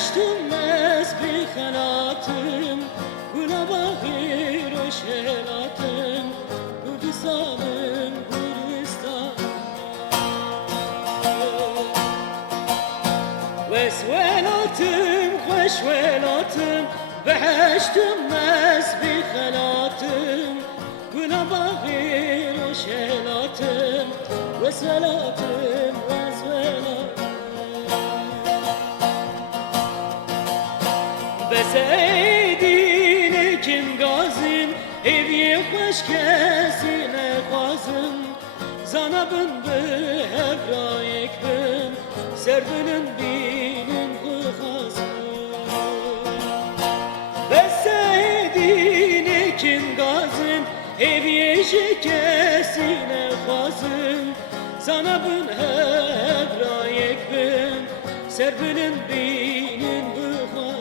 بهشتم بخلاتم گلا باغیر و شلاتم کردستانم کردستان وسولاتم خوشولاتم بهشتم بخلاتم گلا باغیر و شلاتم وسولاتم بسیدین کن گازم evye خوش کسی نخوازم زنبن به هفرایک بن سربنن بینن بخوازم بسیدین کن گازم evye کسی نخوازم زنبن هفرایک بن سربنن بینن بخوازم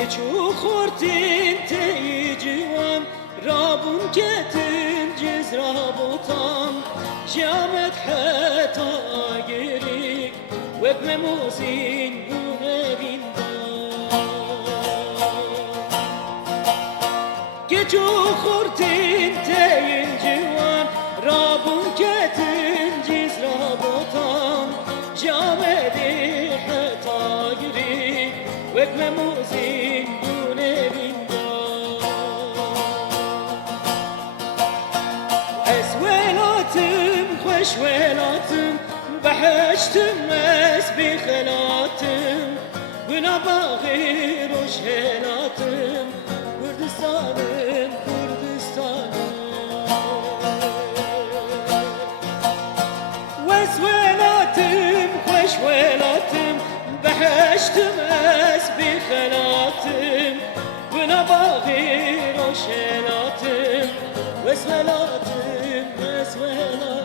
keçu khortin te civan rabun ketin ciz rabotam jamet hata gerik wek memuzin bunevinda keçu khortin te civan rabun ketin ciz rabotam jamet hata gerik wek memuzin خوشولاتم بهشتم بخلاتم گلا باغیر و شلاتم کردستانم کردستانم وسولاتم خوشولاتم بهشتم بخلاتم گلا باغیر و شلاتم وسولاتم وسولاتم